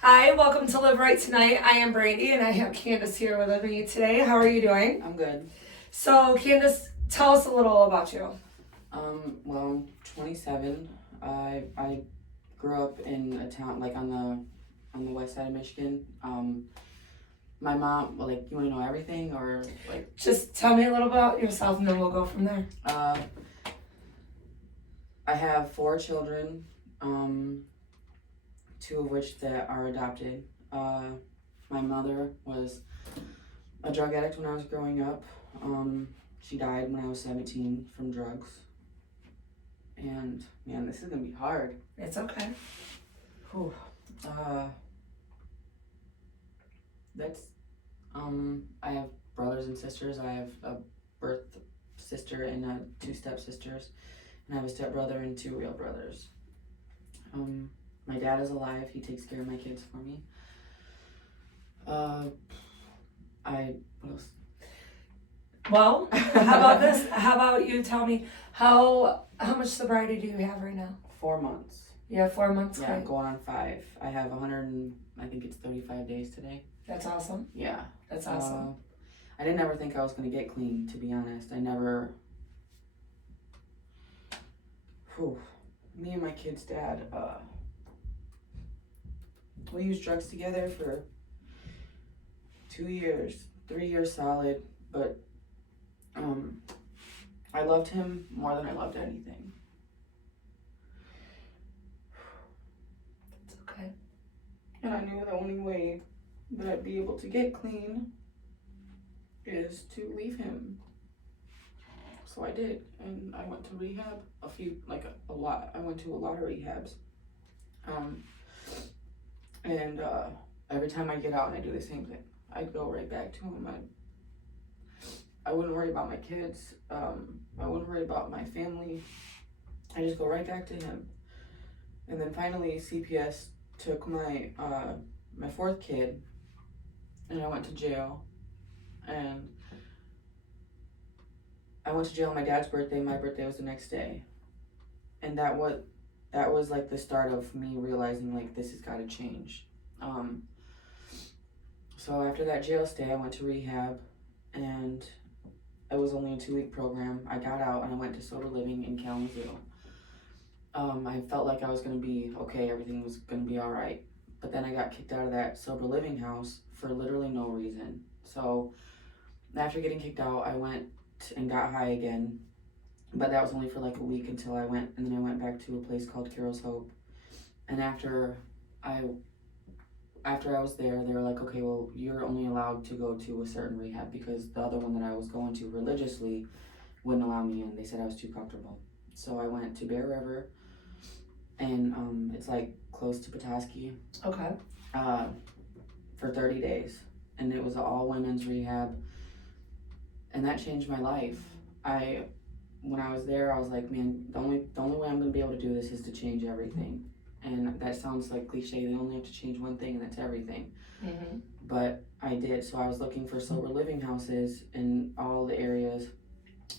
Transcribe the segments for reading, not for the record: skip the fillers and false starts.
Hi, welcome to Live Right Tonight. I am Brandi and I have Candice here with me today. How are you doing? I'm good. So, Candice, tell us a little about you. Well, 27. I grew up in a town like on the west side of Michigan. My mom, well, like, you want to know everything or like? Just tell me a little about yourself and then we'll go from there. I have 4 children, two of which that are adopted. My mother was a drug addict when I was growing up. She died when I was 17 from drugs. And man, this is gonna be hard. It's okay. Whew. That's I have brothers and sisters. I have a birth sister and two stepsisters, and I have a stepbrother and 2 real brothers. My dad is alive. He takes care of my kids for me. What else? Well, how about this? How about you tell me how much sobriety do you have right now? 4 months. You have 4 months? Yeah, Great. going on 5. I have 100 and I think it's 35 days today. That's awesome. Yeah. That's awesome. I didn't ever think I was gonna get clean, to be honest. I never. Me and my kid's dad, we used drugs together for 2 years, 3 years solid, but I loved him more than I loved anything. It's okay. And I knew the only way that I'd be able to get clean is to leave him. So I did, and I went to rehab a lot. I went to a lot of rehabs. And every time I get out and I do the same thing, I'd go right back to him. I wouldn't worry about my kids. I wouldn't worry about my family. I just go right back to him. And then finally, CPS took my 4th kid, and I went to jail. And I went to jail on my dad's birthday. My birthday was the next day, and that was like the start of me realizing like this has got to change. So after that jail stay, I went to rehab, and it was only a 2-week program. I got out and I went to sober living in Kalamazoo. I felt like I was gonna be okay. Everything was gonna be all right, but then I got kicked out of that sober living house for literally no reason. So after getting kicked out, I went and got high again, but that was only for like a week until I went back to a place called Heroes Hope. And after I was there, they were like, okay, well, you're only allowed to go to a certain rehab because the other one that I was going to religiously wouldn't allow me in. They said I was too comfortable. So I went to Bear River, and it's like close to Petoskey. Okay. For 30 days, and it was an all women's rehab. And that changed my life. When I was there, I was like, man, the only way I'm gonna be able to do this is to change everything. And that sounds like cliche. They only have to change one thing, and that's everything. Mm-hmm. But I did. So I was looking for sober living houses in all the areas.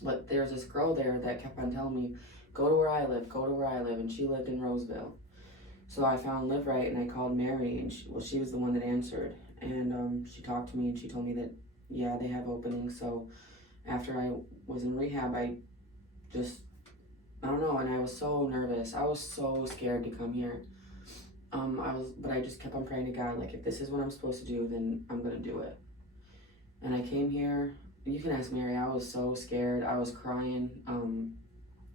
But there's this girl there that kept on telling me, go to where I live, go to where I live. And she lived in Roseville. So I found Live Right, and I called Mary, and she was the one that answered. And she talked to me, and she told me that, yeah, they have openings. So after I was in rehab, I don't know, and I was so nervous. I was so scared to come here. But I just kept on praying to God, like, if this is what I'm supposed to do, then I'm gonna do it. And I came here. You can ask Mary. I was so scared. I was crying. And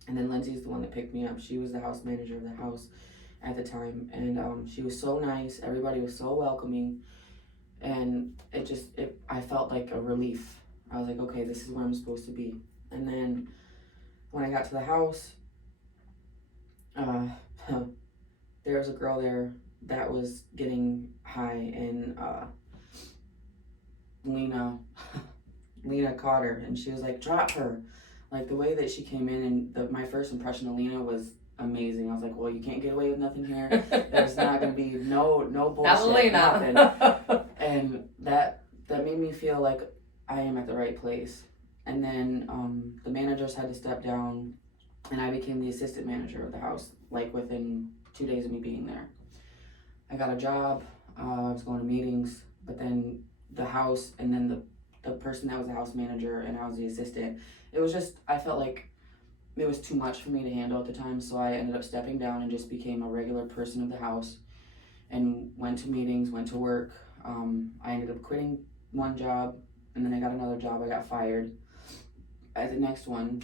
then Lindsay's the one that picked me up. She was the house manager of the house at the time, and she was so nice. Everybody was so welcoming, and I felt like a relief. I was like, okay, this is where I'm supposed to be. And then when I got to the house, there was a girl there that was getting high, and Lena caught her, and she was like, drop her. Like, the way that she came in, and my first impression of Lena was amazing. I was like, well, you can't get away with nothing here. There's not going to be no bullshit, nothing. And that made me feel like I am at the right place. And then the managers had to step down, and I became the assistant manager of the house, like within 2 days of me being there. I got a job. I was going to meetings, but then the house, and then the person that was the house manager and I was the assistant, it was just, I felt like it was too much for me to handle at the time, so I ended up stepping down and just became a regular person of the house and went to meetings, went to work. I ended up quitting one job, and then I got another job. I got fired at the next one.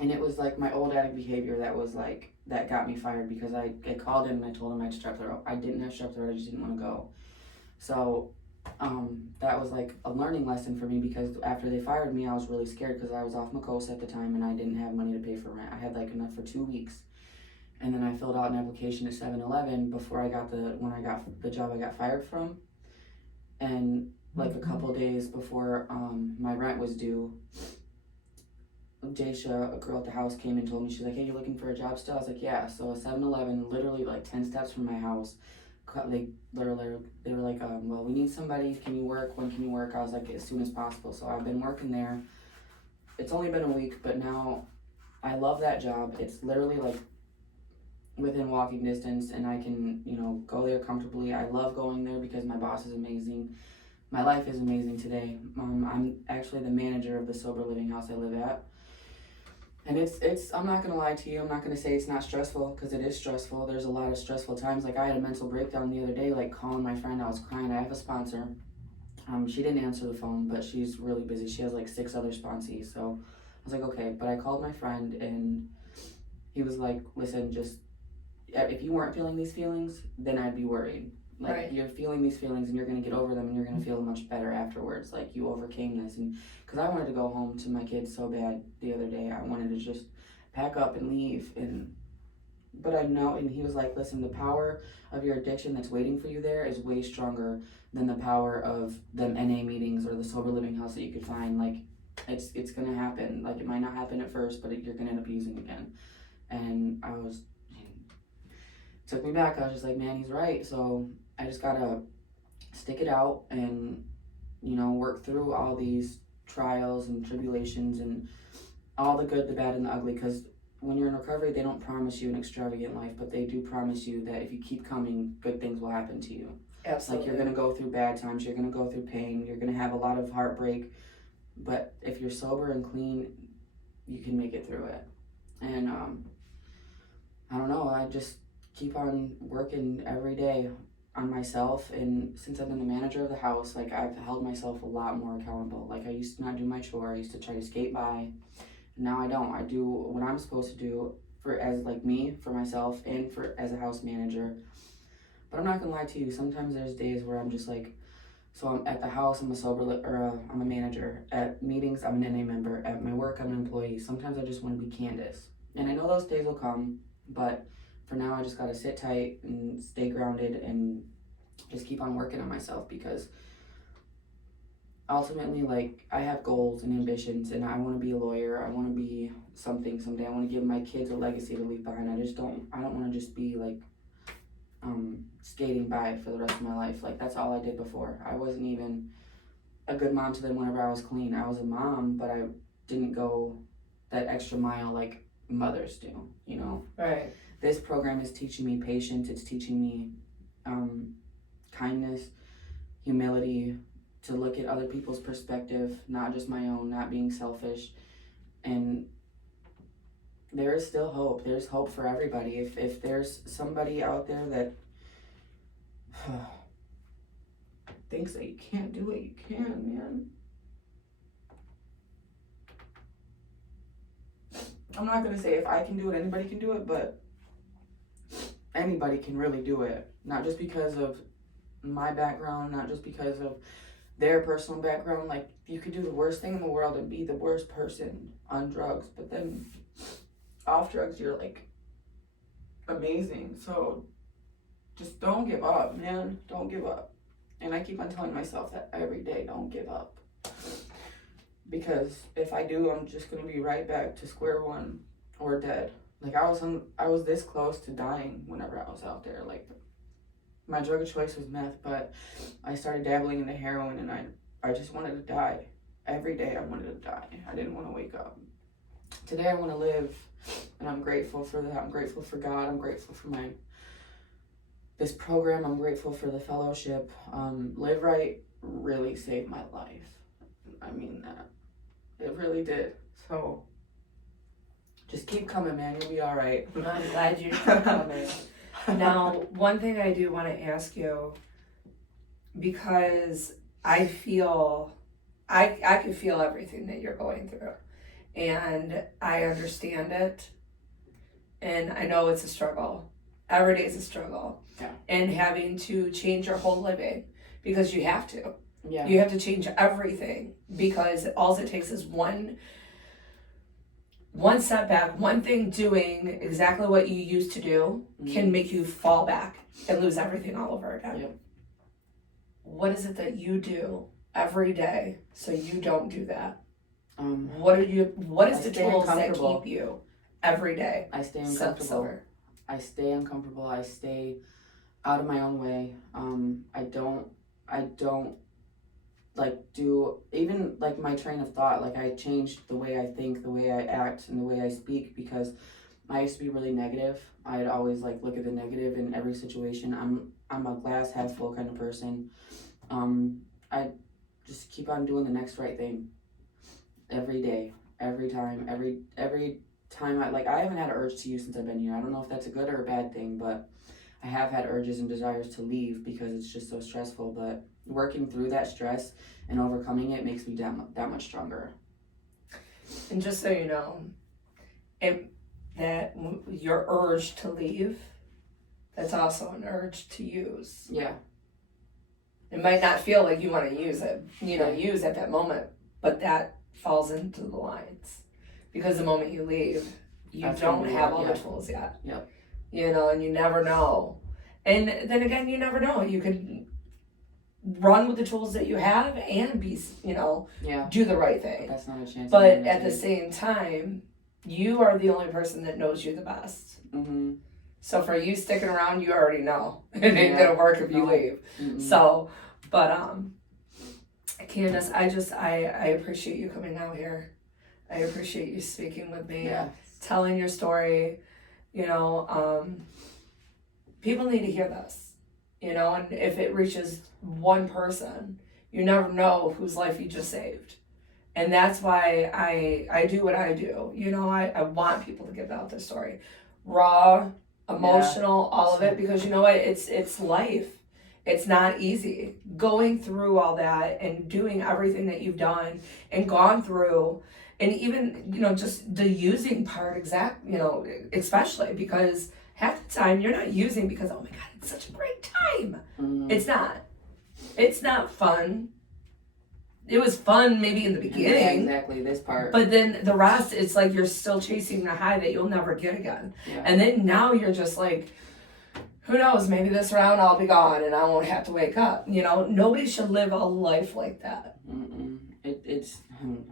And it was like my old addict behavior that got me fired, because I called in and I told him I had strep throat. I didn't have strep throat, I just didn't want to go. So that was like a learning lesson for me, because after they fired me, I was really scared because I was off Macomb at the time and I didn't have money to pay for rent. I had like enough for 2 weeks. And then I filled out an application at 7-Eleven before when I got the job I got fired from. And like a couple days before my rent was due, Daisha, a girl at the house, came and told me, she's like, hey, you looking for a job still? I was like, yeah. So a 7-Eleven, literally like 10 steps from my house, they were like, well, we need somebody, can you work, when can you work? I was like, as soon as possible. So I've been working there. It's only been a week, but now I love that job. It's literally like within walking distance, and I can, go there comfortably. I love going there because my boss is amazing. My life is amazing today. I'm actually the manager of the sober living house I live at. And it's I'm not gonna lie to you, I'm not gonna say it's not stressful, because it is stressful. There's a lot of stressful times. Like I had a mental breakdown the other day, like calling my friend, I was crying. I have a sponsor. She didn't answer the phone, but she's really busy. She has like 6 other sponsees. So I was like, okay. But I called my friend and he was like, listen, just, if you weren't feeling these feelings, then I'd be worried. Like, right. You're feeling these feelings and you're going to get over them and you're going to feel much better afterwards. Like, you overcame this. And because I wanted to go home to my kids so bad the other day. I wanted to just pack up and leave. But I know, and he was like, listen, the power of your addiction that's waiting for you there is way stronger than the power of them NA meetings or the sober living house that you could find. Like, it's going to happen. Like, it might not happen at first, but you're going to end up using again. And took me back. I was just like, man, he's right. So I just gotta stick it out and, work through all these trials and tribulations and all the good, the bad, and the ugly. Because when you're in recovery, they don't promise you an extravagant life, but they do promise you that if you keep coming, good things will happen to you. Absolutely. Like, you're gonna go through bad times, you're gonna go through pain, you're gonna have a lot of heartbreak, but if you're sober and clean, you can make it through it. And I don't know, I just keep on working every day on myself. And since I've been the manager of the house, like, I've held myself a lot more accountable. Like, I used to not do my chore. I used to try to skate by. Now I don't. I do what I'm supposed to do for myself and as a house manager. But I'm not gonna lie to you, sometimes there's days where I'm just like, so I'm at the house, I'm I'm a manager. At meetings, I'm an NA member. At my work, I'm an employee. Sometimes I just want to be Candice. And I know those days will come, but for now, I just gotta sit tight and stay grounded and just keep on working on myself, because ultimately, like, I have goals and ambitions, and I want to be a lawyer. I want to be something someday. I want to give my kids a legacy to leave behind. I don't want to just be like skating by for the rest of my life. Like, that's all I did before. I wasn't even a good mom to them whenever I was clean. I was a mom, but I didn't go that extra mile like mothers do, Right. This program is teaching me patience. It's teaching me kindness, humility, to look at other people's perspective, not just my own, not being selfish. And there is still hope. There's hope for everybody. If there's somebody out there that thinks that you can't do it, you can, man. I'm not going to say if I can do it, anybody can do it, but anybody can really do it. Not just because of my background, not just because of their personal background. Like, you could do the worst thing in the world and be the worst person on drugs, but then off drugs, you're like amazing. So just don't give up, man. Don't give up. And I keep on telling myself that every day, don't give up. Because if I do, I'm just going to be right back to square one or dead. Like, I was this close to dying whenever I was out there. Like, my drug of choice was meth, but I started dabbling into heroin, and I just wanted to die. Every day I wanted to die. I didn't want to wake up. Today I want to live, and I'm grateful for that. I'm grateful for God. I'm grateful for my this program. I'm grateful for the fellowship. Live Rite really saved my life. I mean that. It really did. So just keep coming, man. You'll be all right. I'm glad you're coming. Now, one thing I do want to ask you, because I feel, I can feel everything that you're going through, and I understand it, and I know it's a struggle. Every day is a struggle. Yeah. And having to change your whole living, because you have to. Yeah. You have to change everything, because all it takes is one setback, one thing doing exactly what you used to do can make you fall back and lose everything all over again. Yep. What is it that you do every day so you don't do that? What is the tools that keep you every day? I stay uncomfortable. I stay uncomfortable. I stay out of my own way. I don't like do even like my train of thought. Like I changed the way I think, the way I act, and the way I speak, because I used to be really negative. I'd always like look at the negative in every situation. I'm a glass half full kind of person. I just keep on doing the next right thing every day, every time, every time. I haven't had an urge to use since I've been here. I don't know if that's a good or a bad thing, but I have had urges and desires to leave because it's just so stressful. But working through that stress and overcoming it makes me that much stronger. And just so you know, that your urge to leave, that's also an urge to use. Yeah. It might not feel like you want to use it, use at that moment, but that falls into the lines. Because the moment you leave, you don't have all the tools yet. Yep. And you never know. And then again, you never know. You could run with the tools that you have and be, do the right thing. That's not a chance. But at the same time, you are the only person that knows you the best. Mm-hmm. So for you sticking around, you already know it ain't gonna work if you leave. Mm-mm. So, but Candice, I appreciate you coming out here. I appreciate you speaking with me, telling your story. People need to hear this, and if it reaches one person, you never know whose life you just saved. And that's why I do what I do. I want people to get out their story. Raw, emotional, all of it, because you know what? It's life. It's not easy. Going through all that and doing everything that you've done and gone through, and even, just the using part, especially because half the time you're not using because, oh my God, it's such a great time. Mm. It's not fun. It was fun maybe in the beginning. Yeah, exactly, this part. But then the rest, it's like you're still chasing the high that you'll never get again. Yeah. And then now you're just like, who knows, maybe this round I'll be gone and I won't have to wake up. Nobody should live a life like that. Mm-mm.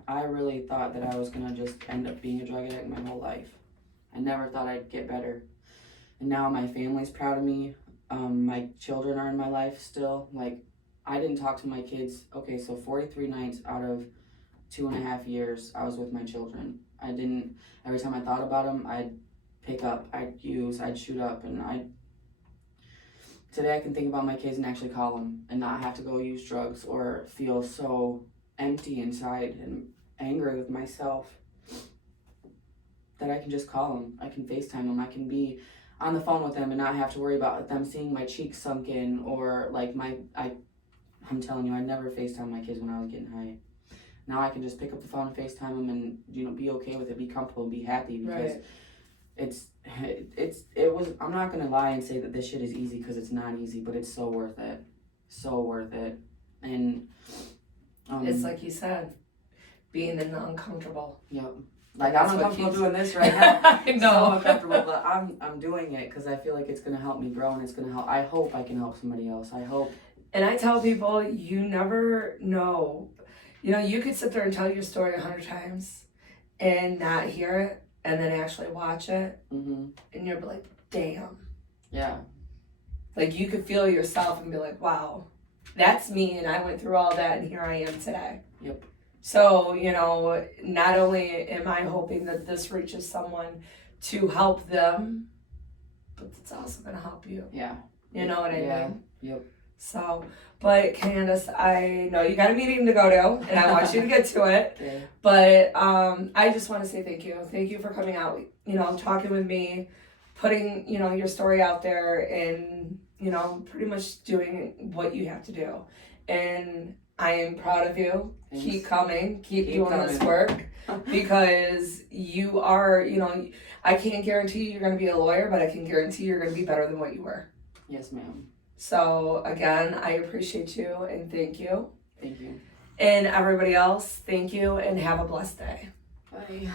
I really thought that I was going to just end up being a drug addict my whole life. I never thought I'd get better. And now my family's proud of me. My children are in my life still. I didn't talk to my kids. Okay, so 43 nights out of 2.5 years, I was with my children. Every time I thought about them, I'd pick up, I'd shoot up, and today I can think about my kids and actually call them and not have to go use drugs or feel so empty inside and angry with myself that I can just call them. I can FaceTime them. I can be on the phone with them and not have to worry about them seeing my cheeks sunk in or I'm telling you, I never FaceTime my kids when I was getting high. Now I can just pick up the phone and FaceTime them and, be okay with it, be comfortable, be happy, because I'm not going to lie and say that this shit is easy, because it's not easy, but it's so worth it. So worth it. And it's like you said, being in the uncomfortable. Yep. I'm uncomfortable doing this right now. I know. So uncomfortable, but I'm doing it because I feel like it's going to help me grow, and it's going to help. I hope I can help somebody else. I hope. And I tell people, you never know. You could sit there and tell your story 100 times and not hear it, and then actually watch it, and you'll be like, damn. Yeah. You could feel yourself and be like, wow, that's me, and I went through all that, and here I am today. Yep. So, not only am I hoping that this reaches someone to help them, but it's also going to help you. Yeah. You know what I Yeah. mean? Yep. So, but Candice, I know you got a meeting to go to, and I want you to get to it. Okay. But I just want to say thank you. Thank you for coming out, talking with me, putting, your story out there, and, pretty much doing what you have to do. And I am proud of you. Thanks. Keep coming. Keep doing coming. this work because you are, I can't guarantee you're going to be a lawyer, but I can guarantee you're going to be better than what you were. Yes, ma'am. So, again, I appreciate you and thank you. Thank you. And everybody else, thank you and have a blessed day. Bye.